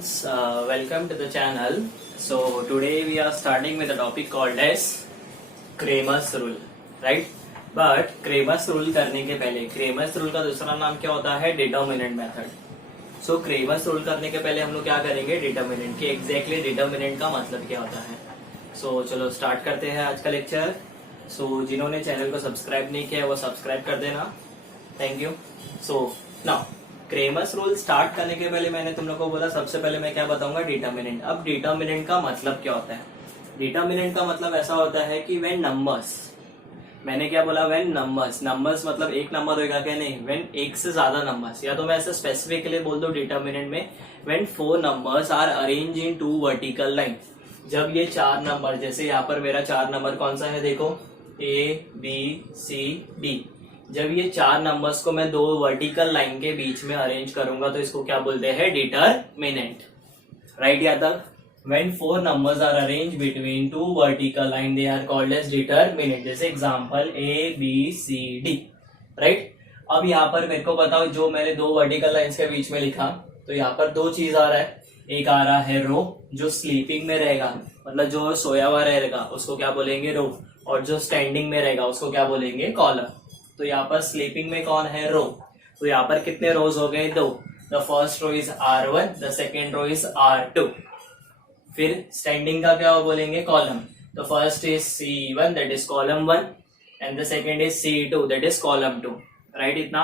friends, welcome to the channel. So today we are starting with a topic called as Cramer's rule, right? But Cramer's rule करने के पहले Cramer's rule का दूसरा नाम क्या होता है? Determinant method. So Cramer's rule करने के पहले हम लोग क्या करेंगे? Determinant कि exactly determinant का मतलब क्या होता है. So चलो start करते हैं आज का लेक्चर. So जिन्होंने चैनल को सब्सक्राइब नहीं किया है वो सब्सक्राइब कर देना. Thank you. So now Cramer's rule start करने के पहले मैंने तुम लोग को बोला सबसे पहले मैं क्या बताऊंगा डिटर्मिनेंट. अब डिटर्मिनेंट का मतलब क्या होता है? डिटर्मिनेंट का मतलब ऐसा होता है कि व्हेन नंबर्स, मैंने क्या बोला? व्हेन नंबर्स मतलब एक नंबर होगा क्या? नहीं, व्हेन एक से ज्यादा नंबर्स, या तो मैं ऐसे स्पेसिफिकली बोल दो डिटर्मिनेंट में when 4 numbers are arrange in 2 vertical line. जब ये 4 नंबर, जैसे यहाँ पर मेरा 4 नंबर कौन सा है देखो, ABCD, जब ये 4 नंबर्स को मैं 2 वर्टिकल लाइन के बीच में अरेंज करूंगा तो इसको क्या बोलते हैं? डिटरमिनेंट. राइट? या तक when 4 numbers are arrange between 2 vertical line they are called as determinant. जैसे एग्जांपल ABCD. राइट? अब यहाँ पर मेरे को बताओ, जो मैंने 2 वर्टिकल लाइंस के बीच में लिखा तो यहाँ पर 2 चीज आ रहा है. एक आ रहा है रो, जो स्लीपिंग में रहेगा, मतलब जो सोया हुआ रहेगा उसको क्या बोलेंगे? रो. और जो स्टैंडिंग में रहेगा उसको क्या बोलेंगे? कॉलम. तो यहाँ पर स्लीपिंग में कौन है? रो. तो यहाँ पर कितने रोज हो गए? 2. The first row is R1, the second row is R2. फिर स्टैंडिंग का क्या बोलेंगे? Column. The first is C1 that is column 1 and the second is C2 that is column 2. Right? इतना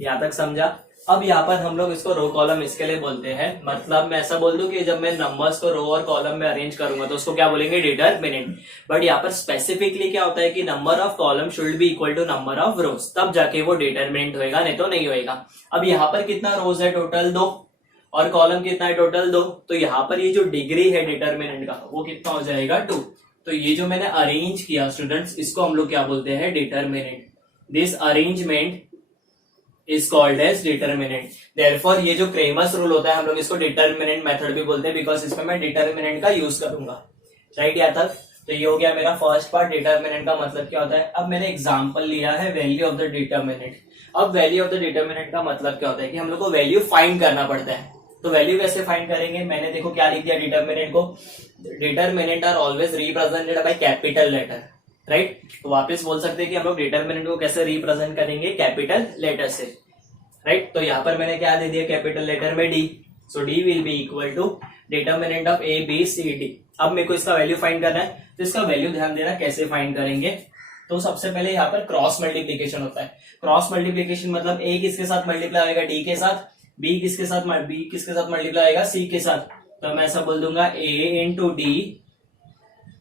यहाँ तक समझा? अब यहाँ पर हम लोग इसको रो कॉलम इसके लिए बोलते हैं, मतलब मैं ऐसा बोल दूं कि जब मैं नंबर्स को रो और कॉलम में अरेंज करूंगा तो उसको क्या बोलेंगे? डिटरमिनेंट. बट यहाँ पर स्पेसिफिकली क्या होता है कि number of column should be equal to number of rows, तब जाके वो डिटरमिनेंट होएगा, नहीं तो नहीं होएगा. अब यहाँ पर कितना रोज है? टोटल 2. और कॉलम कितना है? टोटल 2. तो यहाँ पर ये जो डिग्री है डिटरमिनेंट का वो कितना हो जाएगा? 2. तो ये जो मैंने अरेंज किया स्टूडेंट्स, इसको हम लोग क्या बोलते हैं? Determinant. This arrangement is called as determinant. Therefore ये जो क्रेमर्स रूल होता है हम लोग इसको डिटरमिनेंट मेथड भी बोलते हैं, बिकॉज इसमें मैं डिटरमिनेंट का यूज करूंगा. राइट? यहाँ तक तो ये हो गया मेरा फर्स्ट पार्ट. डिटरमिनेंट का मतलब क्या होता है? अब मैंने एग्जांपल लिया है वैल्यू ऑफ द डिटरमिनेंट. अब वैल्यू ऑफ द डिटरमिनेंट का मतलब क्या होता है कि हम लोग को वैल्यू फाइंड करना पड़ता है. तो वैल्यू कैसे फाइंड करेंगे? मैंने देखो क्या लिख दिया डिटरमिनेंट को. Determinant are always represented by capital letter. Right? तो वापस बोल सकते हैं कि हम लोग डिटरमिनेंट को कैसे रिप्रेजेंट करेंगे? कैपिटल लेटर से. राइट? तो यहाँ पर मैंने क्या दे दिया? कैपिटल लेटर में D. So D will be equal to determinant of ABCD. अब मेरे को इसका वैल्यू फाइंड करना है, तो इसका वैल्यू ध्यान देना कैसे फाइंड करेंगे. तो सबसे पहले यहाँ पर क्रॉस मल्टीप्लीकेशन होता है. क्रॉस मल्टीप्लीकेशन मतलब A किसके साथ मल्टीप्लाई होगा? D के साथ. B किसके साथ मल्टीप्लाई होगा? C के साथ. तो मैं ऐसा बोल दूंगा A इंटू D,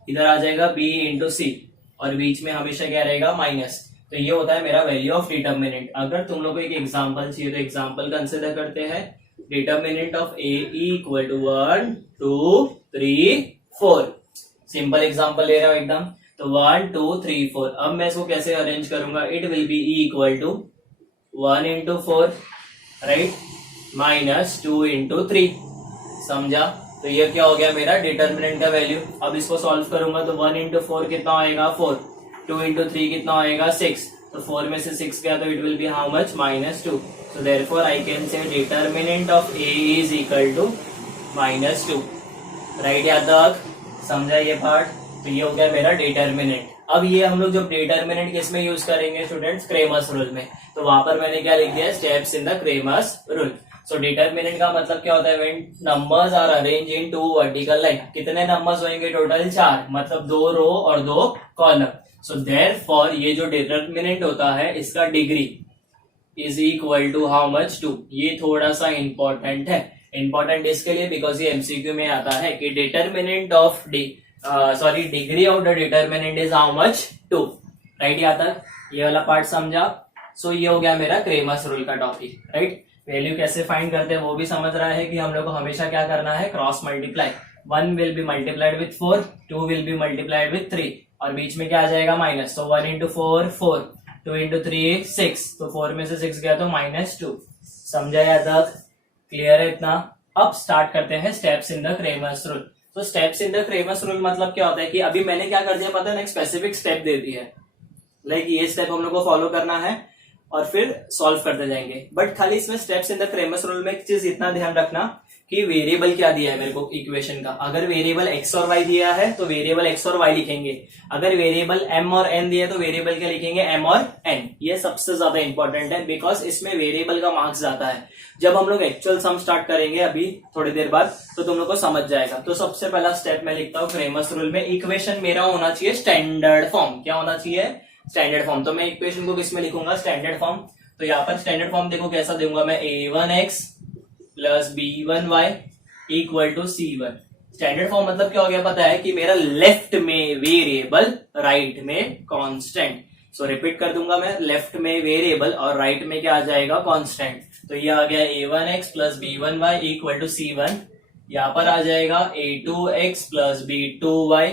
इधर आ जाएगा B इंटू C, और बीच में हमेशा क्या रहेगा? माइनस. तो ये होता है मेरा वैल्यू ऑफ डिटरमिनेंट. अगर तुम लोग को एक एग्जांपल चाहिए तो एग्जांपल कंसिडर करते हैं. Determinant of A equal to 1 2 3 4. Simple example ले रहा हूं एकदम. तो 1 2 3 4. अब मैं इसको कैसे अरेंज करूंगा? It will be equal to 1 into 4, right, minus 2 into 3. समझा? तो ये क्या हो गया मेरा डिटरमिनेंट का वैल्यू. अब इसको सॉल्व करूंगा तो 1 इंटू 4 कितना आएगा? 4. 2 इंटू 3 कितना आएगा? 6. तो 4 में से 6 गया तो it will be how much? -2. So therefore I can say determinant of A is equal to -2. Right? या तक समझा ये पार्ट? तो ये हो गया मेरा डिटरमिनेंट. अब ये हम लोग जब डिटरमिनेंट किस में यूज करेंगे स्टूडेंट्स? क्रेमर्स रूल में. तो वहां पर मैंने क्या लिख दिया? Steps in the Cramer's rule. So determinant का मतलब क्या होता है? When numbers are arrange in 2 vertical line. कितने नंबर्स होंगे टोटल? 4, मतलब 2 रो और 2 कॉलम. सो देयरफॉर ये जो डिटरमिनेंट होता है इसका degree is equal to how much? 2. ये थोड़ा सा इंपॉर्टेंट है. इंपॉर्टेंट इसके लिए बिकॉज ये एमसीक्यू में आता है कि determinant of degree of the determinant is how much? 2. Right? यहाँ तक ये वाला पार्ट समझा? सो ये हो गया मेरा क्रेमर्स रूल का टॉपिक. राइट? वैल्यू कैसे फाइंड करते हैं वो भी समझ रहा है कि हम लोग को हमेशा क्या करना है? Cross multiply. 1 will be multiplied with 4, 2 will be multiplied with 3, और बीच में क्या आ जाएगा? माइनस. तो 1 इंटू 4 4, 2 इंटू 3 6. तो 4 में से 6 गया तो -2. समझा या तक? क्लियर है इतना? अब स्टार्ट करते हैं steps in the Cramer's rule. तो steps in the Cramer's rule मतलब क्या होता है कि अभी मैंने क्या कर दिया पता है? एक स्पेसिफिक स्टेप दे दी है. लाइक ये स्टेप हम लोग को फॉलो करना है और फिर सॉल्व करते जाएंगे. बट खाली इसमें steps in the Cramer's rule में एक चीज इतना ध्यान रखना कि वेरिएबल क्या दिया है मेरे को इक्वेशन का। अगर वेरिएबल x और y दिया है तो वेरिएबल x और y लिखेंगे, अगर वेरिएबल m और n दिया है तो वेरिएबल क्या लिखेंगे, m और n। ये सबसे ज्यादा इंपॉर्टेंट है बिकॉज इसमें वेरिएबल का मार्क्स जाता है। जब हम लोग एक्चुअल सम स्टार्ट करेंगे अभी थोड़ी देर बाद तो तुम लोग को समझ जाएगा। तो सबसे पहला स्टेप मैं लिखता हूँ क्रेमर्स रूल में, इक्वेशन मेरा होना चाहिए स्टैंडर्ड फॉर्म। क्या होना चाहिए, स्टैंडर्ड फॉर्म। तो मैं इक्वेशन को किसमें लिखूंगा, स्टैंडर्ड फॉर्म। तो यहाँ पर स्टैंडर्ड फॉर्म देखो कैसा दूंगा मैं, a1x plus b1y equal to c1। Standard form मतलब क्या हो गया पता है, कि मेरा लेफ्ट में वेरिएबल राइट में कांस्टेंट। सो रिपीट कर दूंगा मैं, लेफ्ट में वेरिएबल और राइट में क्या आ जाएगा, कांस्टेंट। तो ये आ गया a1x plus b1y equal to c1। यहाँ पर आ जाएगा a2x plus b2y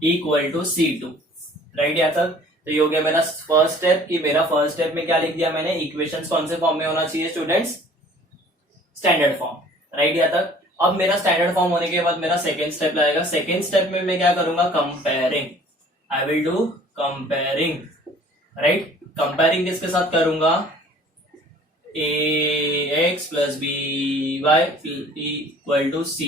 equal to c2। Right यहाँ तक। तो ये हो गया मेरा फर्स्ट स्टेप, कि मेरा फर्स्ट स्टेप में क्या लिख दिया मैंने, इक्वेशंस कौन से फॉर्म में होना चाहिए स्टूडेंट्स, स्टैंडर्ड फॉर्म। राइट यहाँ तक। अब मेरा स्टैंडर्ड फॉर्म होने के बाद मेरा सेकेंड स्टेप लाएगा। सेकेंड स्टेप में मैं क्या करूंगा, comparing. I will do comparing. Right, comparing किसके साथ करूंगा, ax plus by equal to c।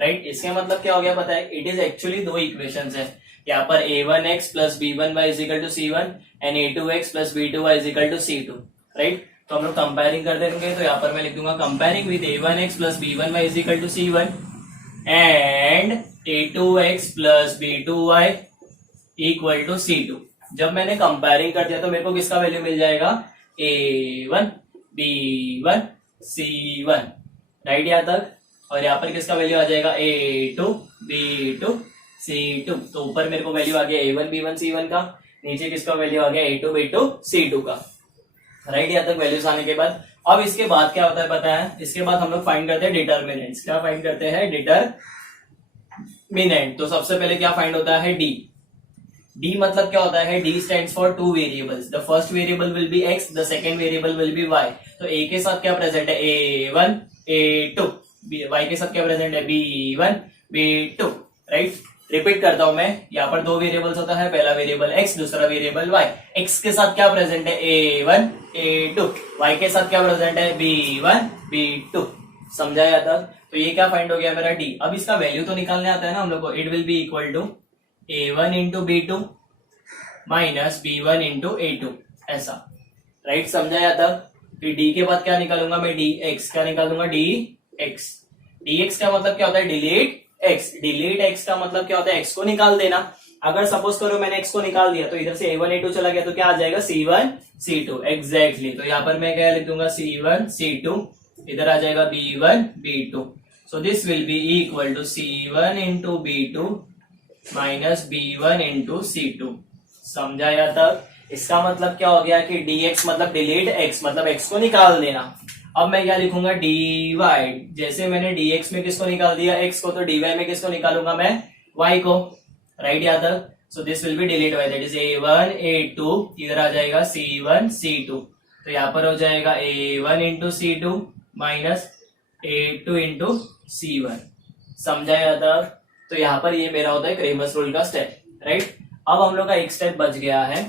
Right, इसका मतलब क्या हो गया पता है, इट इज एक्चुअली दो इक्वेशंस है। यहाँ पर a1x plus b1y is equal to c1 and a2x plus b2y is equal to c2। Right, तो हम लोग कंपेयरिंग कर देंगे। तो यहाँ पर मैं लिख दूंगा comparing with a1x plus b1y is equal to c1 and a2x plus b2y equal to c2। जब मैंने कंपेयरिंग कर दिया तो मेरे को किसका वैल्यू मिल जाएगा, a1 b1 c1। राइट यहाँ तक। और यहाँ पर किसका वैल्यू आ जाएगा, a2 b2 c2। तो ऊपर मेरे को वैल्यू आ गया a1 b1 c1 का, नीचे किसका वैल्यू आ गया a2 b2 c2 का। राइट, यहाँ तक वैल्यूज आने के बाद अब इसके बाद क्या होता है पता है, इसके बाद हम लोग फाइंड करते हैं डिटर्मिनेंट्स। क्या फाइंड करते हैं, डिटर्मिनेंट। तो सबसे पहले क्या फाइंड होता है, डी। डी मतलब क्या होता है, D stands for two variables. The first variable will be x, the second variable will be y. तो ए के साथ क्या प्रेजेंट है, a1 a2, वाई के साथ क्या प्रेजेंट है, b1 b2। राइट, रिपीट करता हूं मैं, यहाँ पर दो वेरिएबल्स होता है, पहला वेरिएबल x, दूसरा वेरिएबल y। x के साथ क्या प्रेजेंट है, a1 a2, y के साथ क्या प्रेजेंट है, b1 b2। समझा जाता। तो ये क्या फाइंड हो गया मेरा d। अब इसका वैल्यू तो निकालने आता है ना हम लोग को, it will be equal to a1 into b2 minus b1 into a2, ऐसा। राइट, समझा जाता। फिर d के बाद क्या निकालूंगा मैं, dx। क्या निकालूंगा, dx। dx का मतलब क्या होता है, डिलीट x। डिलीट x का मतलब क्या होता है, x को निकाल देना। अगर सपोज करो मैंने x को निकाल दिया तो इधर से a1 a2 चला गया तो क्या आ जाएगा, c1 c2। एग्जैक्टली। तो यहाँ पर मैं क्या लिख दूंगा, c1 c2, इधर आ जाएगा b1 b2। So this will be equal to c1 into b2 minus b1 into c2। समझा या तक। इसका मतलब क्या हो गया कि dx मतलब डिलीट x, मतलब x को निकाल देना। अब मैं क्या लिखूंगा, dy। जैसे मैंने dx में किसको निकाल दिया, x को, तो dy में किसको निकालूंगा मैं, y को। राइट यहाँ तक। सो this will B delete y, that is a1 a2, इधर आ जाएगा c1 c2। तो यहाँ पर हो जाएगा a1 into c2 minus a2 into c1। समझा यहाँ तक। तो यहाँ पर ये मेरा होता है क्रेमर्स रूल का स्टेप। राइट, अब हम लोग का एक स्टेप बच गया है,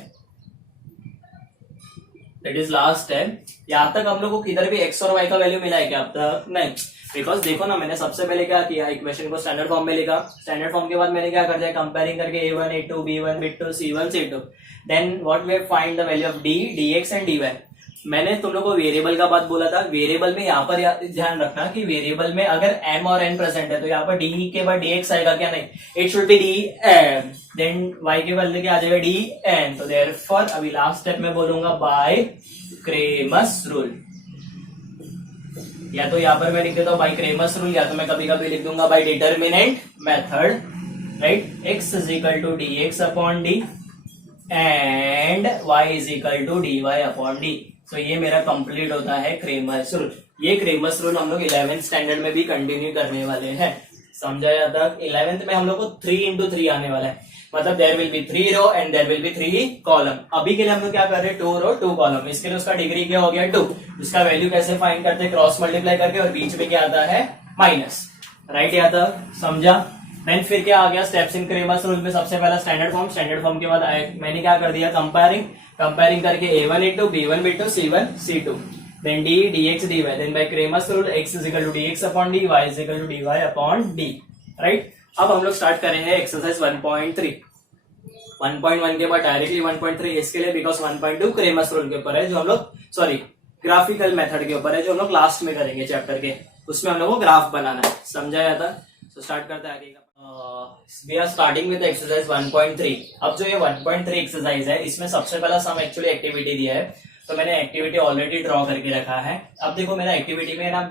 दैट इज लास्ट स्टेप। यहाँ तक हम लोग को किधर भी x और y का वैल्यू मिला है क्या अब तक, नहीं। बिकॉज देखो ना, मैंने सबसे पहले क्या किया, इक्वेशन को स्टैंडर्ड फॉर्म में लिखा। स्टैंडर्ड फॉर्म के बाद मैंने क्या कर दिया, कंपेयरिंग करके a1 a2 b1 b2 c1 c2। Then what we have find the value of d, dx and dy। मैंने तुम लोग को वेरिएबल का बात बोला था। वेरिएबल में यहाँ पर ध्यान रखना कि वेरिएबल में अगर m और n प्रेजेंट है तो यहाँ पर d के बाद dx आएगा क्या, नहीं, it should be dm। Then y के बदले क्या आ जाएगा, dn। तो देयरफॉर अभी लास्ट स्टेप में बोलूंगा बाय क्रेमर्स रूल, या तो यहाँ पर मैं लिख देता हूँ बाय क्रेमर्स रूल, या तो मैं कभी कभी लिख दूंगा by determinant method. Right, x is equal to dx upon d and y is equal to dy upon d। तो ये मेरा कंप्लीट होता है क्रेमर्स रूल। ये क्रेमर्स रूल हम लोग 11th स्टैंडर्ड में भी कंटिन्यू करने वाले हैं। समझा जाता। 11th में हम लोग को 3 इंटू 3 आने वाला है, मतलब there will be 3 row and there will be 3 column. अभी के लिए हम लोग क्या कर रहे हैं, 2 रो 2 कॉलम। इसके लिए उसका डिग्री क्या हो गया, 2। उसका वैल्यू कैसे फाइंड करते हैं, क्रॉस मल्टीप्लाई करके, और बीच में क्या आता है, माइनस। राइट यहाँ तक समझा। देन फिर क्या आ गया, स्टेप्स इन क्रेमर्स रूल में सबसे पहला स्टैंडर्ड फॉर्म। स्टैंडर्ड फॉर्म के बाद मैंने क्या कर दिया, कंपेयरिंग। कंपेयरिंग करके a1 into b1 b2 c1 c2। then d dx dy, then by Cramer's rule x is equal to dx upon dy, y is equal to dy upon d, right. अब हम लोग start करेंगे exercise 1.3। 1.1 के बाद directly 1.3 इसके लिए because 1.2 Cramer's rule के ऊपर है, जो हम लोग सॉरी ग्राफिकल मेथड के ऊपर है, जो हम लोग लास्ट में करेंगे चैप्टर के, उसमें हम लोग को ग्राफ बनाना है, समझाया था। तो स्टार्ट करते हैं आगे का। We are starting with exercise 1.3। अब जो ये 1.3 एक्सरसाइज है, इसमें सबसे पहला सम एक्चुअली एक्टिविटी दिया है, तो मैंने एक्टिविटी ऑलरेडी ड्रॉ करके रखा है। अब देखो मेरा एक्टिविटी में ना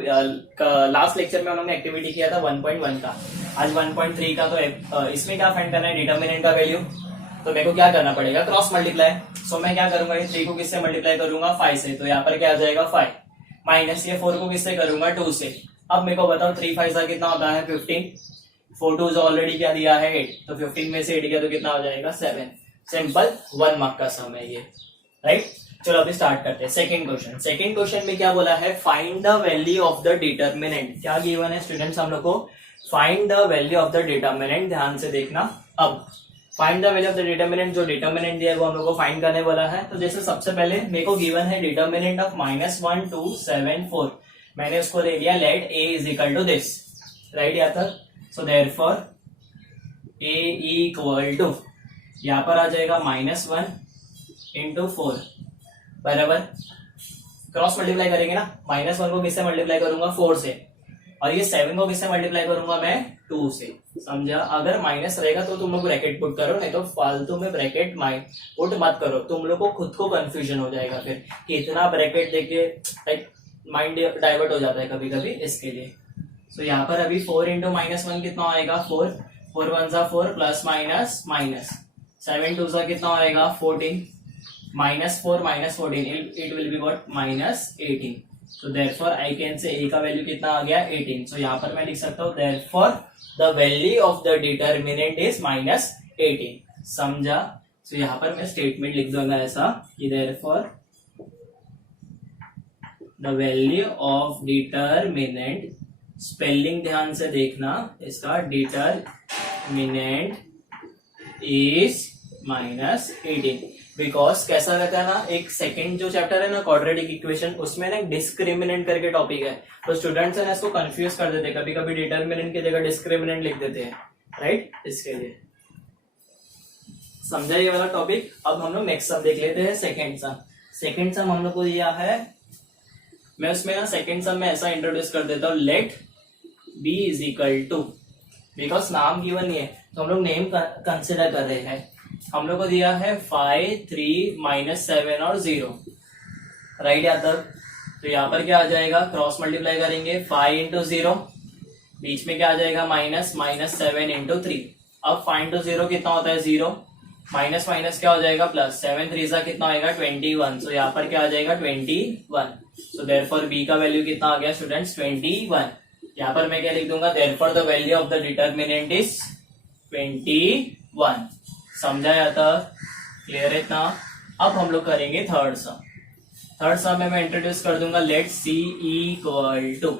लास्ट लेक्चर में हम लोग ने एक्टिविटी किया था 1.1 का, आज 1.3 का। तो इसमें क्या फाइंड करना है, डिटर्मिनेंट का वैल्यू। तो मेरे को क्या करना पड़ेगा, क्रॉस मल्टीप्लाई। सो मैं क्या करूंगा, ये 3 को किससे मल्टीप्लाई करूंगा, 5 से, तो यहाँ पर क्या आ जाएगा 5, माइनस ये 4 को किससे करूंगा, 2 से। अब मेरे को बताओ 3 5 का कितना होता है 15, 4 2 ऑलरेडी क्या दिया है 8, तो 15 में से 8 किया तो कितना हो जाएगा 7। सिंपल 1 मार्क का सम है ये, राइट। चलो अभी स्टार्ट करते हैं सेकंड क्वेश्चन। सेकंड क्वेश्चन में क्या बोला है, find the value of the determinant. क्या गिवन है स्टूडेंट्स हम लोग को, find the value of the determinant. ध्यान से देखना, अब find the value of the determinant, जो डिटर्मिनेंट दिया है वो हम लोग को फाइंड करने वाला है। तो जैसे सबसे पहले मेरे को गिवन है डिटर्मिनेंट ऑफ -1 2 7 4, मैंने उसको ले लिया let a is equal to this, right यहाँ तक। So therefore a equal to, यहाँ पर आ जाएगा -1 इंटू 4 बराबर, क्रॉस मल्टीप्लाई करेंगे ना, -1 को किससे मल्टीप्लाई करूंगा 4 से, और ये 7 को किससे मल्टीप्लाई करूंगा मैं 2 से, समझा। अगर माइनस रहेगा तो तुम लोग ब्रैकेट पुट करो, नहीं तो फालतू में ब्रैकेट पुट मत करो, तुम लोग को खुद को कंफ्यूजन हो जाएगा फिर कि इतना ब्रैकेट देके लाइक माइंड डाइवर्ट हो जाता है कभी कभी, इसके लिए। सो यहाँ पर अभी 4 इंटू -1 कितना आएगा 4, 4 1 जा 4 प्लस माइनस माइनस 7 2 जा कितना आएगा 14, -4 -14 it will be what -18। so therefore I can say a का वैल्यू कितना आ गया 18। so यहाँ पर मैं लिख सकता हूँ therefore the value of the determinant is -18, समझा। so यहाँ पर मैं स्टेटमेंट लिख दूंगा ऐसा कि therefore the value of determinant, spelling ध्यान से देखना इसका, determinant is -18। बिकॉज कैसा रहता है ना, एक सेकंड जो चैप्टर है ना क्वाड्रेटिक इक्वेशन, उसमें ना डिस्क्रिमिनेंट करके टॉपिक है, तो स्टूडेंट्स है ना इसको कंफ्यूज कर देते हैं, कभी कभी डिटर्मिनेंट की जगह डिस्क्रिमिनेंट लिख देते हैं, राइट। इसके लिए समझा ये वाला टॉपिक। अब हम लोग नेक्स्ट सम देख लेते हैं, सेकंड सम। सेकंड सम हम लोग को दिया है, मैं उसमें ना सेकंड सम में ऐसा इंट्रोड्यूस कर देता हूँ, let b is equal to, because नाम गिवन नहीं है तो हम लोग नेम कंसिडर कर रहे हैं। हम लोग को दिया है 5 3 -7 और 0, राइट यहाँ तक। तो यहाँ पर क्या आ जाएगा, क्रॉस मल्टीप्लाई करेंगे 5 इंटू 0, बीच में क्या आ जाएगा -7 इंटू 3। अब 5 इंटू 0 कितना होता है 0, माइनस माइनस क्या हो जाएगा प्लस, 7 3 जा कितना आएगा 21। सो यहाँ पर क्या आ जाएगा 21। सो देयरफॉर b का वैल्यू कितना आ गया स्टूडेंट्स 21। यहाँ पर मैं क्या लिख दूंगा, therefore the value of the determinant is 21, समझा जाता, क्लियर है इतना। अब हम लोग करेंगे थर्ड सम। थर्ड सम में मैं इंट्रोड्यूस कर दूंगा let c equal to,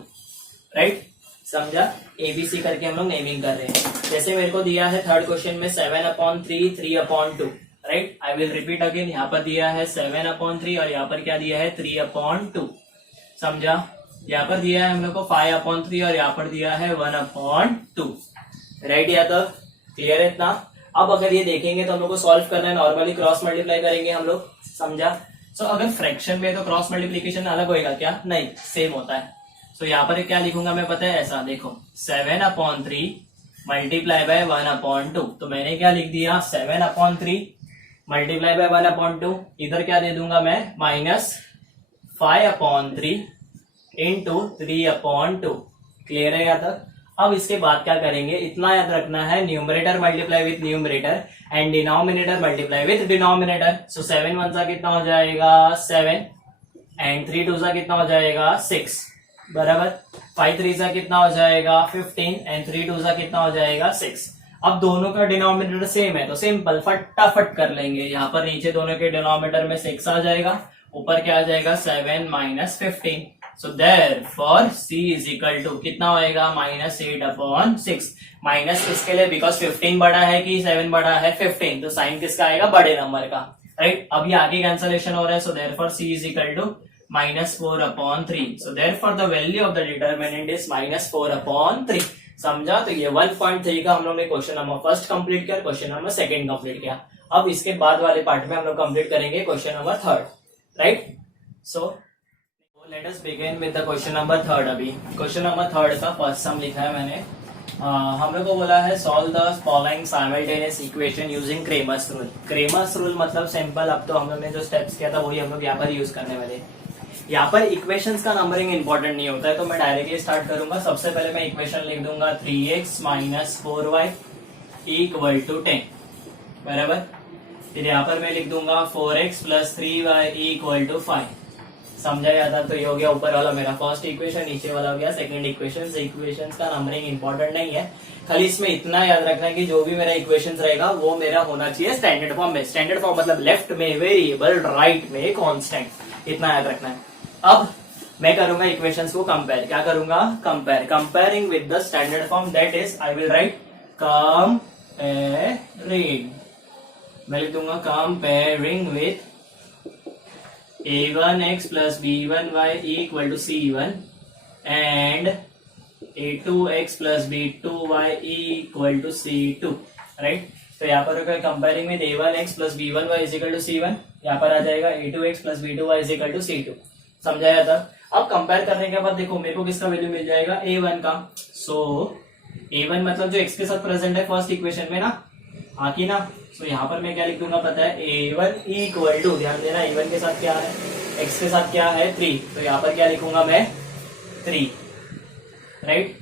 right, समझा। एबीसी करके हम लोग नेमिंग कर रहे हैं। जैसे मेरे को दिया है थर्ड क्वेश्चन में 7/3 3/2, right. I will repeat again, यहाँ पर दिया है 7/3 और यहाँ पर क्या दिया है 3/2, समझा। यहाँ पर दिया है हम लोग को 5/3 और यहाँ पर दिया है 1/2, राइट। या तो क्लियर है इतना। अब अगर ये देखेंगे तो हम लोग को सॉल्व करना है, नॉर्मली क्रॉस मल्टीप्लाई करेंगे हम लोग, समझा। सो अगर फ्रैक्शन में तो क्रॉस मल्टीप्लीकेशन अलग होएगा क्या, नहीं, सेम होता है। सो यहाँ पर क्या लिखूंगा मैं, पता है ऐसा, देखो 7/3 मल्टीप्लाई बाय 1/2, तो मैंने क्या लिख दिया 7/3 मल्टीप्लाई बाय 1/2, इधर क्या दे दूंगा मैं -5/3 इंटू 3/2, क्लियर है यहाँ तक। अब इसके बाद क्या करेंगे, इतना याद रखना है, numerator multiply with numerator and denominator multiply with denominator. So 7 1 जा कितना हो जाएगा 7 एंड 3 2 जा कितना हो जाएगा 6, बराबर। 5 3 जा कितना हो जाएगा 15 एंड 3 2 जा कितना हो जाएगा 6। अब दोनों का डिनोमिनेटर सेम है तो सिंपल फटाफट कर लेंगे। यहाँ पर नीचे दोनों के डिनोमिनेटर में 6 आ जाएगा, ऊपर क्या आ जाएगा 7 -15। So therefore c is equal to कितना होएगा -8/6। माइनस किसके लिए, बिकॉज 15 बड़ा है कि 7 बड़ा है 15, तो साइन किसका आएगा बड़े नंबर का, राइट। अभी आगे कैंसलेशन हो रहा है, so therefore c is equal to -4/3. So therefore the value of the determinant is -4/3. समझा? तो ये 1.3 का हम लोग ने क्वेश्चन नंबर फर्स्ट कंप्लीट किया, क्वेश्चन नंबर सेकंड कंप्लीट किया. अब इसके बाद वाले पार्ट में हम लोग कंप्लीट करेंगे question number third. Right? So let us begin with the question number third. अभी क्वेश्चन नंबर थर्ड का फर्स्ट सम लिखा है मैंने. हम लोग को बोला है solve the following simultaneous equation using Cramer's rule. Cramer's rule मतलब सिंपल. अब तो हम लोग ने जो स्टेप्स किया था वही हम लोग यहाँ पर यूज करने वाले. यहाँ पर इक्वेशंस का नंबरिंग इंपॉर्टेंट नहीं होता है, तो मैं डायरेक्टली स्टार्ट करूंगा. सबसे पहले मैं इक्वेशन लिख दूंगा 3x - 4y = 10. बराबर. फिर यहाँ पर मैं लिख दूंगा 4x + 3y = 5. समझा जाता? तो ये हो गया ऊपर वाला मेरा फर्स्ट इक्वेशन, नीचे वाला हो गया सेकंड इक्वेशन. इक्वेशंस का नंबरिंग इंपॉर्टेंट नहीं है, खाली इसमें इतना याद रखना है कि जो भी मेरा इक्वेशंस रहेगा वो मेरा होना चाहिए स्टैंडर्ड फॉर्म में. स्टैंडर्ड फॉर्म मतलब लेफ्ट में वेरिएबल, राइट में कांस्टेंट. इतना याद रखना है. अब मैं करूंगा इक्वेशंस को कंपेयर. क्या करूंगा? Comparing with the standard form. That is I will write comparing. मैं लिख दूंगा comparing with a1x + b1y = c1 and a2x + b2y = c2. Right? तो यहाँ पर होगा comparing with a1x + b1y = c1. यहाँ पर आ जाएगा a2x + b2y = c2. समझाया था? अब कंपेयर करने के बाद देखो मेरे को किसका वैल्यू मिल जाएगा? a1 का. सो a1 मतलब जो x के साथ प्रेजेंट है फर्स्ट इक्वेशन में ना, आकी ना. सो यहाँ पर मैं क्या लिख दूंगा पता है? a1 = ध्यान देना a1 के साथ क्या है, x के साथ क्या है 3. तो यहाँ पर क्या लिखूंगा मैं? 3. राइट?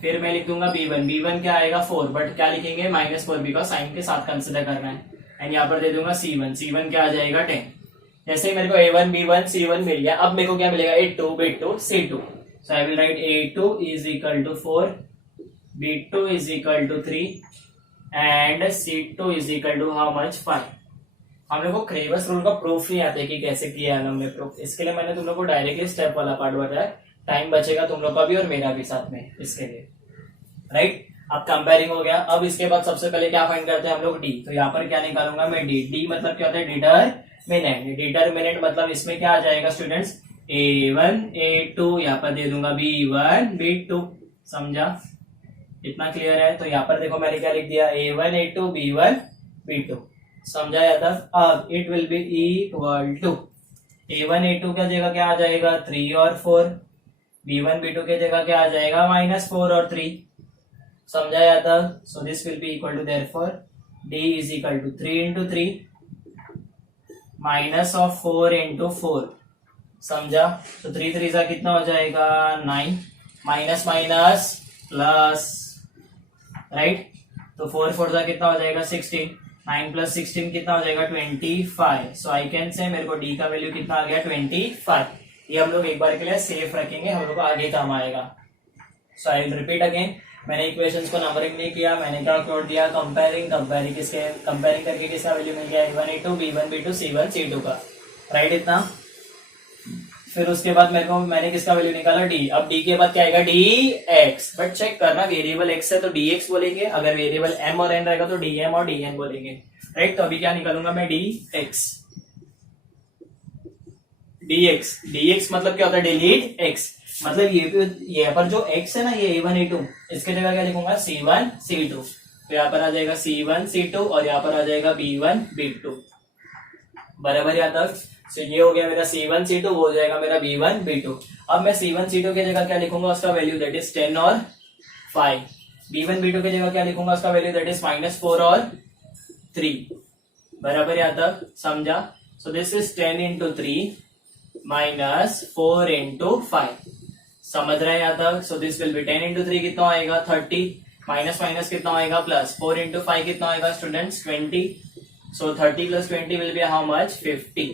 फिर मैं लिख दूंगा b1 क्या आएगा 4, बट क्या लिखेंगे -4 बिकॉज साइन के साथ कंसिडर करना है. एंड यहाँ पर दे दूंगा c1 क्या आ जाएगा 10. जैसे ही मेरे को a1 b1 c1 मिल गया, अब मेरे को क्या मिलेगा? a2 b2 c2. So I will write a2 = 4, b2 = 3 and c2 = how much? 5. हम लोग को क्रेमर्स रूल का प्रूफ नहीं आते कि कैसे किया है हमने प्रूफ. इसके लिए मैंने तुम लोग को डायरेक्टली स्टेप वाला पार्ट बताया. टाइम बचेगा तुम लोग का भी और मेरा भी साथ में इसके लिए. राइट? अब कंपेयरिंग हो गया. अब इसके बाद सबसे पहले क्या फाइंड करते हैं हम लोग? डी. तो यहाँ पर क्या निकालूंगा मैं? डी मतलब क्या होता है? डिटरमिनेंट. डिटरमिनेंट मतलब इसमें क्या आ जाएगा स्टूडेंट्स? a1 a2, यहाँ पर दे दूंगा b1 b2. समझा? इतना क्लियर है? तो यहाँ पर देखो मैंने क्या लिख दिया? a1 a2 b1 b2. समझा जाता? अब it will be equal to a1 a2 क्या जगह क्या आ जाएगा? 3 और 4. b1 b2 के जगह क्या आ जाएगा? -4 और 3. समझा जाता? So this will be equal to therefore d = 3 × 3 -4 × 4. समझा? तो 3 3 का कितना हो जाएगा? 9. Minus minus plus. राइट? तो 4 4 का कितना हो जाएगा? 16. 9 + 16 कितना हो जाएगा? 25. सो आई कैन से मेरे को डी का वैल्यू कितना आ गया? 25. ये हम लोग एक बार के लिए सेफ रखेंगे, हम लोग को आगे काम आएगा. सो आई विल रिपीट अगेन. मैंने इक्वेशंस को नंबरिंग नहीं किया, मैंने क्या कोड दिया? कंपेयरिंग करके किसका वैल्यू मिल गया? a1 a2 b1 b2 c1 c2 का. राइट? इतना. फिर उसके बाद मैंने किसका वैल्यू निकाला? डी. अब डी के बाद क्या आएगा? dx. बट चेक करना वेरिएबल x है तो dx बोलेंगे, अगर वेरिएबल m और n रहेगा तो dm और dn बोलेंगे. राइट? तो अभी क्या निकालूंगा मैं? dx मतलब क्या होता है? Delete x. मतलब ये पर जो x है ना, ये a1 a2, इसके जगह क्या लिखूंगा? c1 c2. तो यहाँ पर आ जाएगा c1 c2 और यहाँ पर आ जाएगा b1 b2. बराबर यहाँ तक? तो ये हो गया मेरा c1 c2, वो हो जाएगा मेरा b1 b2. अब मैं c1 c2 के जगह क्या लिखूंगा? उसका वैल्यू दैट इज 10 और 5. b1 b2 के जगह क्या लिखूंगा? उसका वैल्यू दैट इज -4 और 3. बराबर यहाँ तक? समझा? So this is 10 × 3 -4 × 5. समझ रहे हैं यहाँ तक? सो दिस विल बी 10 × 3 कितना आएगा? 30. माइनस माइनस कितना आएगा? प्लस. 4 × 5 कितना आएगा students? 20. So 30 + 20 will be how much? 50.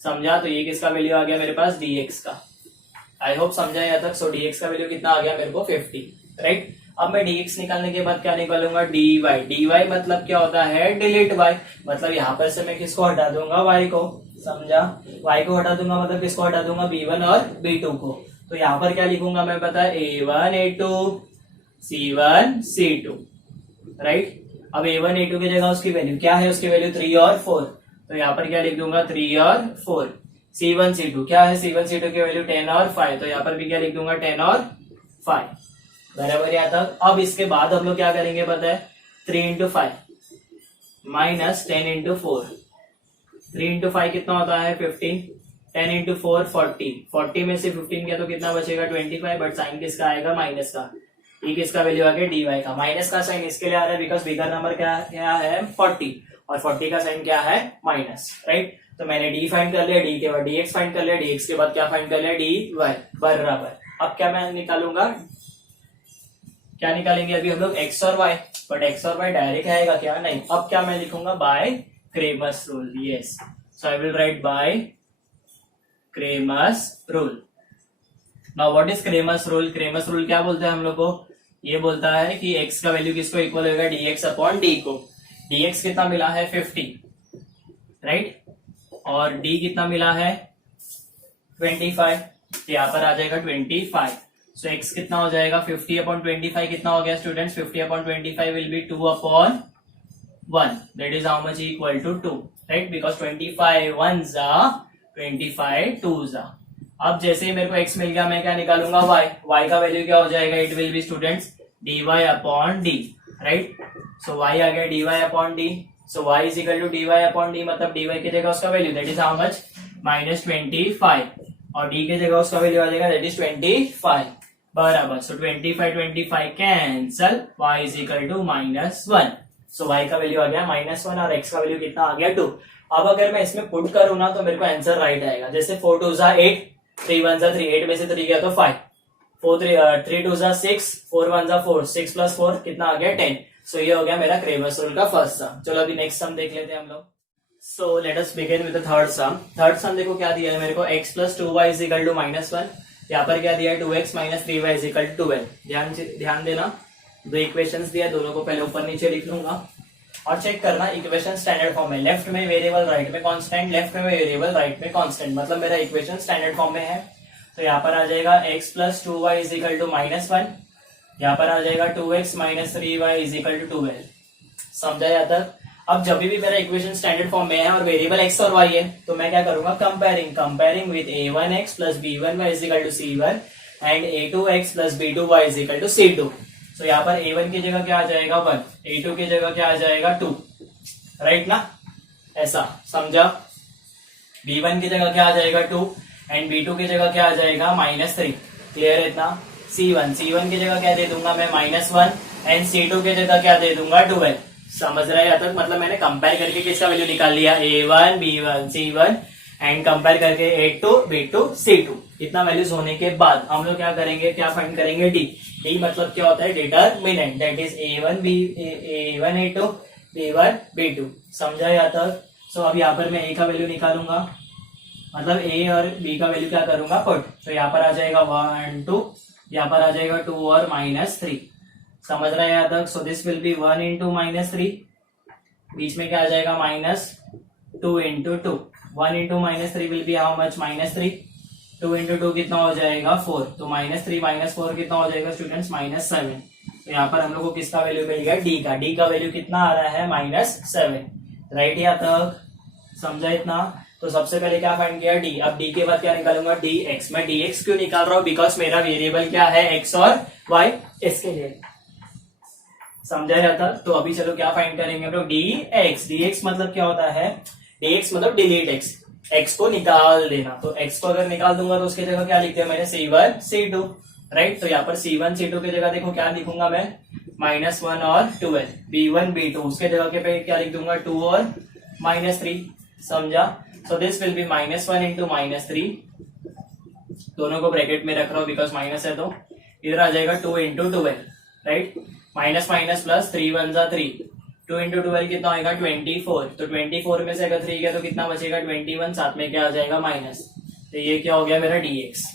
समझा? तो ये किसका वैल्यू आ गया मेरे पास? dx का. आई होप समझा यहाँ तक? सो dx का वैल्यू कितना आ गया मेरे को? 50. राइट? अब मैं dx निकालने के बाद क्या निकालूंगा? dy मतलब क्या होता है? Delete y. मतलब यहाँ पर से मैं किसको हटा दूंगा? y को. समझा? y को हटा दूंगा मतलब किसको हटा दूंगा? b1 और b2 को. तो यहाँ पर क्या लिखूंगा मैं पता है? a1 a2 c1 c2. Right? अब a1 a2 की जगह उसकी वैल्यू क्या है? उसकी वैल्यू 3 और 4. तो यहाँ पर क्या लिख दूंगा? 3 और 4. C1 C2 क्या है, C1 C2 की वैल्यू 10 और 5, तो यहाँ पर भी क्या लिख दूंगा 10 और 5, बराबर यहाँ तक। अब इसके बाद हम लोग क्या करेंगे पता है, 3 इंटू 5 माइनस 10 इंटू 4, 3 इंटू 5 कितना होता है 15, 10 इंटू 4 40, 40 में से 15 किया तो कितना बचेगा 25, बट साइन किसका आएगा माइनस का, ई किसका वैल्यू आ गया dy का, माइनस का साइन इसके लिए आ रहा है बिकॉज बिगर नंबर क्या है 40 और 40 का साइन क्या है माइनस, राइट। तो मैंने d फाइंड कर लिया, d के बाद dx फाइंड कर लिया, dx के बाद क्या फाइंड कर लिया dy बराबर। अब क्या मैं निकालूंगा, क्या निकालेंगे अभी हम लोग x और y, बट x और y डायरेक्ट आएगा क्या, नहीं। अब क्या मैं लिखूंगा bye Cramer's rule, yes, so I will write bye Cramer's rule. Now what is Cramer's rule, Cramer's rule क्या बोलते हैं हम लोग को, ये बोलता है कि x का वैल्यू किसको इक्वल होगा dx अपॉन d को, dx कितना मिला है 50, राइट, और d कितना मिला है 25, तो यहाँ पर आ जाएगा 25, सो x कितना हो जाएगा 50 अपॉन 25 कितना हो गया students, 50 upon 25 will be 2 upon 1, that is how much equal to 2, right, because 25 1s are 25 2s are। अब जैसे ही मेरे को x मिल गया मैं क्या निकालूंगा y का वैल्यू क्या हो जाएगा, it will be students dy upon d, right, so y आ गया dy upon d, so y is equal to dy upon d, मतलब dy की जगह उसका value that is how much -25 और d की जगह उसका वैल्यू आ जाएगा दैट इज 25 बराबर। So 25 cancel, y is equal to -1, so y का वैल्यू आ गया -1 और x का वैल्यू कितना आ गया 2। अब अगर मैं इसमें पुट करूँ ना तो मेरे को आंसर राइट आएगा, जैसे 4 2s are 8, 3 1s are 3, 8 में से 3 गया तो 5, 3 2s are 6, 4 1s are 4, 6 plus 4 कितना आ गया 10, सो ये हो गया मेरा क्रेमर्स रूल का फर्स्ट सम। चलो अभी नेक्स्ट सम देख लेते हैं हम लोग। So let us begin with the third sum. Third sum देखो क्या दिया है मेरे को, x plus 2y is equal to -1, यहाँ पर क्या दिया है 2x minus 3y is equal to 12। ध्यान देना, दो इक्वेशंस दिया, दोनों को पहले ऊपर नीचे लिख लूंगा और चेक करना इक्वेशन स्टैंडर्ड फॉर्म में, लेफ्ट में वेरिएबल राइट में कांस्टेंट, लेफ्ट में वेरिएबल राइट में कांस्टेंट, मतलब मेरा इक्वेशन स्टैंडर्ड फॉर्म में है। तो यहाँ पर आ जाएगा x plus 2y is equal to -1, यहाँ पर आ जाएगा 2x minus 3y is equal to 12, समझा यहाँ तक। अब जब भी मेरा इक्वेशन स्टैंडर्ड फॉर्म में है और वेरिएबल x और y है तो मैं क्या करूंगा, comparing with a1x plus b1y is equal to c1 and a2x plus b2y is equal to c2। तो यहाँ पर a1 की जगह क्या आ जाएगा 1, a2 की जगह क्या आ जाएगा 2, राइट ना, ऐसा समझा। b1 की जगह क्या आ जाएगा 2 एंड b2 की जगह क्या आ जाएगा -3, क्लियर है इतना। c1 की जगह क्या दे दूंगा मैं -1 एंड c2 की जगह क्या दे दूंगा 12, समझ रहा है यहाँ तक। मतलब मैंने कंपेयर करके किसका वैल्यू निकाल लिया, a1 b1 c1 and compare करके a2 b2 c2। इतना वैल्यूज होने के बाद हम लोग क्या करेंगे, क्या फाइंड करेंगे d मतलब क्या होता है determinant, that is a1 a2 b1 b2, समझा यहाँ तक। सो अब यहाँ पर मैं a का वैल्यू निकालूंगा, मतलब a और b का वैल्यू क्या करूंगा पुट, तो यहाँ पर आ जाएगा 1 2, यहाँ पर आ जाएगा 2 और -3, समझ रहा है यहाँ तक। सो दिस विल बी 1 इंटू -3, बीच में क्या आ जाएगा -2 into 2, 1 into -3 will be how much -3, 2 into 2 कितना हो जाएगा 4, तो -3 -4 कितना हो जाएगा स्टूडेंट्स -7। तो यहाँ पर हम लोग को किसका वैल्यू मिल गया, d का वैल्यू कितना आ रहा है -7, राइट यहाँ तक, समझा इतना। तो सबसे पहले क्या फाइंड किया d, अब d के बाद क्या निकालूंगा dx। मैं dx क्यों निकाल रहा हूँ, बिकॉज मेरा वेरिएबल क्या है x और y, इसके लिए, समझा जाता। तो अभी चलो क्या फाइंड करेंगे हम लोग dx मतलब क्या होता है, dx मतलब डिलीट x को निकाल देना। तो x को अगर निकाल दूंगा तो उसकी जगह क्या लिख दिया मैंने c1 c2, राइट। तो यहाँ पर c1 c2 की जगह देखो क्या लिखूंगा मैं, -1 और 12, b1 b2 उसके जगह के पे क्या लिख दूंगा 2 और -3, समझा। सो दिस विल बी -1 इंटू -3, दोनों को ब्रैकेट में रख रहा हूँ बिकॉज माइनस है, तो इधर आ जाएगा 2 into 12, right, minus minus plus 3 1 3, 2 into 12 कितना होगा 24, तो 24 में से अगर 3 गया तो कितना बचेगा 21, साथ में क्या आ जाएगा माइनस, तो ये क्या हो गया मेरा dx,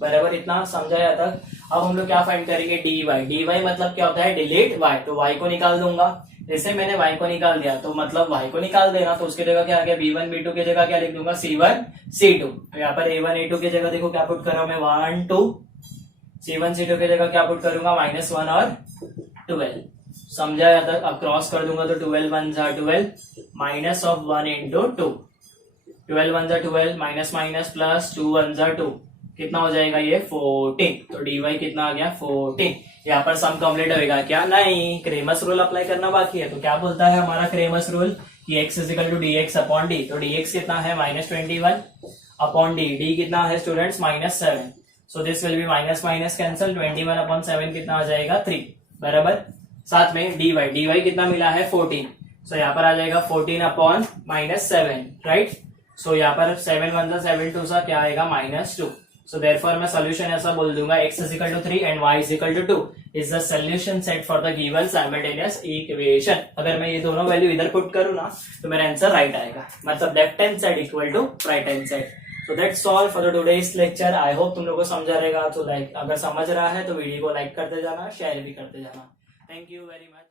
बराबर इतना, समझा यहाँ तक। अब हम लोग क्या फाइंड करेंगे dy मतलब क्या होता है डिलीट y, तो y को निकाल दूंगा, जैसे मैंने y को निकाल दिया तो मतलब y को निकाल देना, तो उसकी जगह क्या आ गया b1 b2 की जगह क्या लिख दूंगा c1 c2। तो यहाँ पर a1 a2 की जगह देखो क्या पुट कर रहा हूं मैं 1 2, c1 c2 की जगह क्या पुट करूंगा -1 और 12, समझा यहाँ तक। अब क्रॉस कर दूंगा तो 12 1 12, -1 इंटू 2, 12 वन जा 12 माइनस माइनस प्लस 2 वन जा 2, कितना हो जाएगा ये 14। तो dy कितना आ गया 14। यहाँ पर सम कंप्लीट होएगा क्या? नहीं, क्रेमर्स रूल अप्लाई करना बाकी है। तो क्या बोलता है हमारा क्रेमर्स रूल कि x is equal to D X upon D. तो dx कितना है -21 अपॉन डी, डी कितना है students -7। So this will B minus minus cancel, 21 upon 7 कितना आ जाएगा 3 बराबर। साथ में dy कितना मिला है 14। सो यहाँ पर आ जाएगा 14 अपॉन -7 राइट। सो यहाँ पर 7 वन सा 7 टू सा क्या आएगा -2। सो देयरफॉर मैं सोल्यूशन ऐसा बोल दूंगा x इज इक्वल टू 3 and y is equal to 2 is the solution set for the given simultaneous equation. अगर मैं ये दोनों वैल्यू इधर पुट करूँ ना तो मेरा आंसर राइट आएगा, मतलब left hand side equal to right hand side. So that's all for the today's lecture. I hope तुम लोग को समझा रहेगा। तो लाइक अगर समझ रहा है तो वीडियो को लाइक करते जाना, शेयर भी करते जाना। Thank you very much.